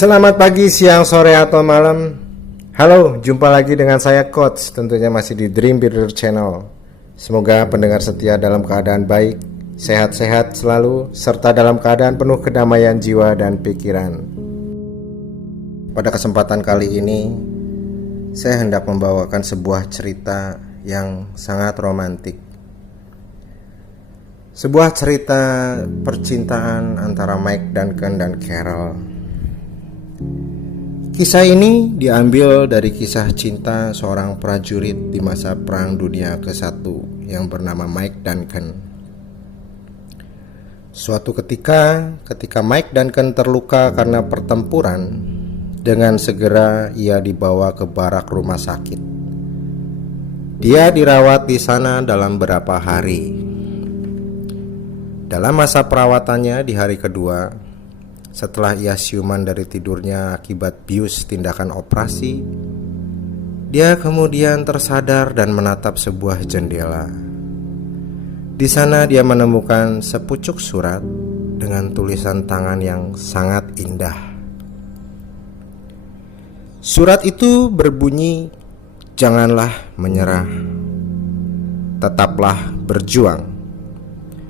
Selamat pagi, siang, sore, atau malam. Halo, jumpa lagi dengan saya Coach. Tentunya masih di Dream Builder Channel. Semoga pendengar setia dalam keadaan baik, sehat-sehat selalu, serta dalam keadaan penuh kedamaian jiwa dan pikiran. Pada kesempatan kali ini, saya hendak membawakan sebuah cerita yang sangat romantik. Sebuah cerita percintaan antara Mike Duncan dan Carol. Kisah ini diambil dari kisah cinta seorang prajurit di masa Perang Dunia ke-1 yang bernama Mike Duncan. Suatu ketika Mike Duncan terluka karena pertempuran, dengan segera ia dibawa ke barak rumah sakit. Dia dirawat di sana dalam beberapa hari. Dalam masa perawatannya di hari kedua, setelah ia siuman dari tidurnya akibat bius tindakan operasi, dia kemudian tersadar dan menatap sebuah jendela. Di sana dia menemukan sepucuk surat dengan tulisan tangan yang sangat indah. Surat itu berbunyi, "Janganlah menyerah, tetaplah berjuang.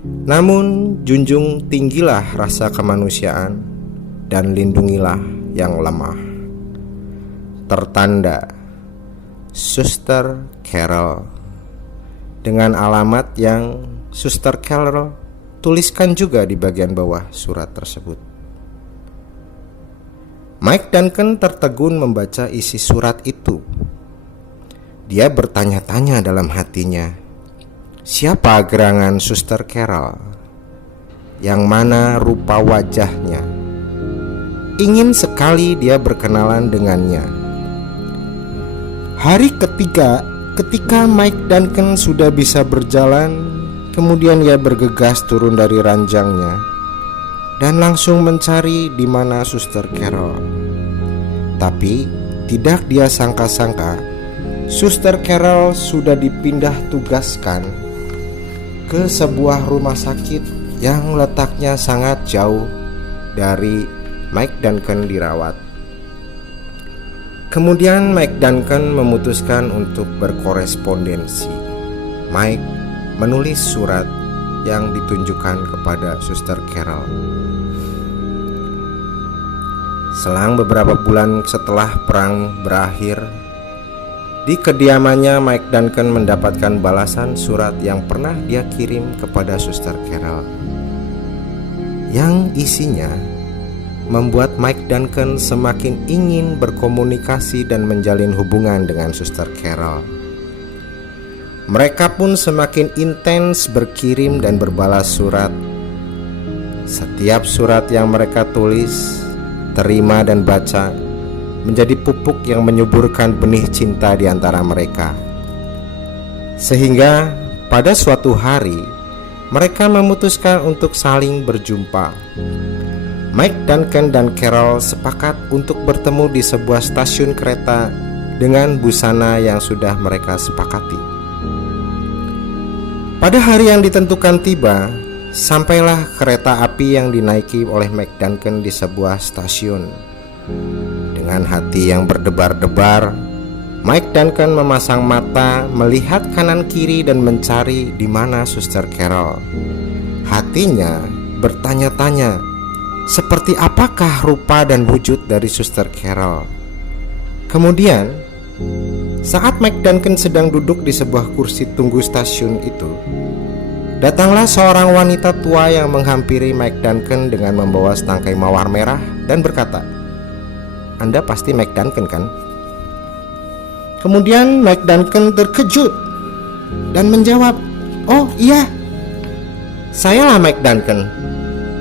Namun junjung tinggilah rasa kemanusiaan dan lindungilah yang lemah. Tertanda Suster Carol," dengan alamat yang Suster Carol tuliskan juga di bagian bawah surat tersebut. Mike Duncan tertegun membaca isi surat itu. Dia bertanya-tanya dalam hatinya, siapa gerangan Suster Carol? Yang mana rupa wajahnya? Ingin sekali dia berkenalan dengannya. Hari ketiga, ketika Mike Duncan sudah bisa berjalan, kemudian ia bergegas turun dari ranjangnya dan langsung mencari di mana Suster Carol. Tapi tidak dia sangka-sangka, Suster Carol sudah dipindah tugaskan ke sebuah rumah sakit yang letaknya sangat jauh dari Mike Duncan dirawat. Kemudian Mike Duncan memutuskan untuk berkorespondensi. Mike menulis surat yang ditunjukkan kepada Suster Carol. Selang beberapa bulan setelah perang berakhir, di kediamannya Mike Duncan mendapatkan balasan surat yang pernah dia kirim kepada Suster Carol, yang isinya membuat Mike Duncan semakin ingin berkomunikasi dan menjalin hubungan dengan Suster Carol. Mereka pun semakin intens berkirim dan berbalas surat. Setiap surat yang mereka tulis, terima dan baca menjadi pupuk yang menyuburkan benih cinta di antara mereka. Sehingga pada suatu hari mereka memutuskan untuk saling berjumpa. Mike Duncan dan Carol sepakat untuk bertemu di sebuah stasiun kereta dengan busana yang sudah mereka sepakati. Pada hari yang ditentukan tiba, sampailah kereta api yang dinaiki oleh Mike Duncan di sebuah stasiun. Dengan hati yang berdebar-debar, Mike Duncan memasang mata, melihat kanan kiri dan mencari di mana Suster Carol. Hatinya bertanya-tanya, seperti apakah rupa dan wujud dari Suster Carol? Kemudian, saat Mike Duncan sedang duduk di sebuah kursi tunggu stasiun itu, datanglah seorang wanita tua yang menghampiri Mike Duncan dengan membawa setangkai mawar merah dan berkata, "Anda pasti Mike Duncan, kan?" Kemudian Mike Duncan terkejut dan menjawab, "Oh iya, sayalah Mike Duncan.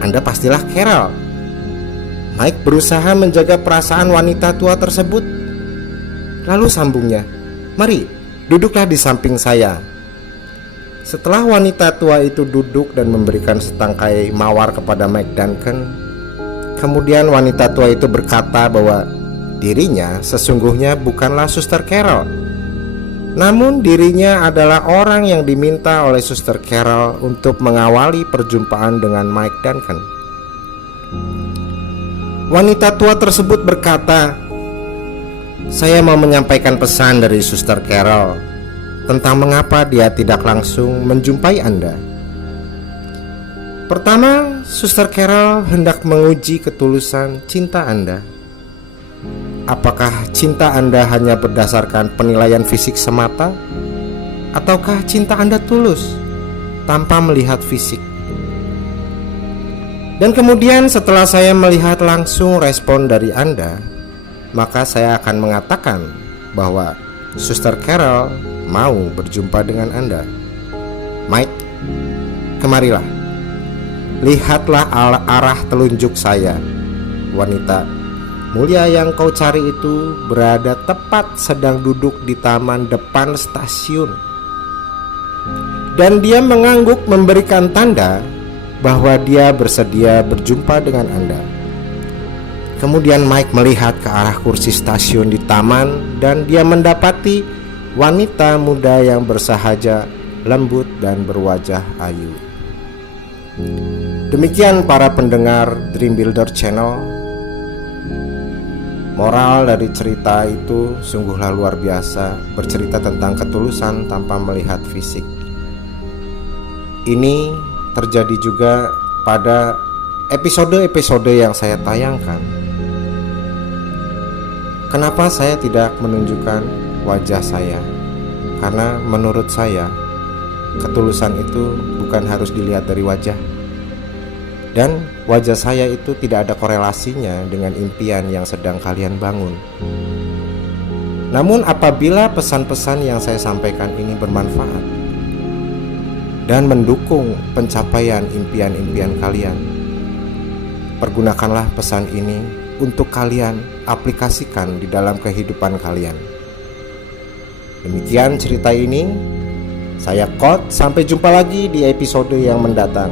Anda pastilah Carol." Mike berusaha menjaga perasaan wanita tua tersebut. Lalu sambungnya, "Mari, duduklah di samping saya." Setelah wanita tua itu duduk dan memberikan setangkai mawar kepada Mike Duncan, kemudian wanita tua itu berkata bahwa dirinya sesungguhnya bukanlah Suster Carol, namun dirinya adalah orang yang diminta oleh Suster Carol untuk mengawali perjumpaan dengan Mike Duncan. Wanita tua tersebut berkata, "Saya mau menyampaikan pesan dari Suster Carol tentang mengapa dia tidak langsung menjumpai Anda. Pertama, Suster Carol hendak menguji ketulusan cinta Anda. Apakah cinta Anda hanya berdasarkan penilaian fisik semata? Ataukah cinta Anda tulus tanpa melihat fisik? Dan kemudian setelah saya melihat langsung respon dari Anda, maka saya akan mengatakan bahwa Suster Carol mau berjumpa dengan Anda. Mike, kemarilah. Lihatlah arah telunjuk saya. Wanita mulia yang kau cari itu berada tepat sedang duduk di taman depan stasiun. Dan dia mengangguk memberikan tanda bahwa dia bersedia berjumpa dengan Anda. Kemudian Mike melihat ke arah kursi stasiun di taman dan dia mendapati wanita muda yang bersahaja, lembut dan berwajah ayu. Demikian para pendengar Dream Builder Channel. Moral dari cerita itu sungguhlah luar biasa, bercerita tentang ketulusan tanpa melihat fisik. Ini terjadi juga pada episode-episode yang saya tayangkan. Kenapa saya tidak menunjukkan wajah saya? Karena menurut saya ketulusan itu bukan harus dilihat dari wajah. Dan wajah saya itu tidak ada korelasinya dengan impian yang sedang kalian bangun. Namun apabila pesan-pesan yang saya sampaikan ini bermanfaat dan mendukung pencapaian impian-impian kalian, pergunakanlah pesan ini untuk kalian aplikasikan di dalam kehidupan kalian. Demikian cerita ini. Saya Kot, sampai jumpa lagi di episode yang mendatang.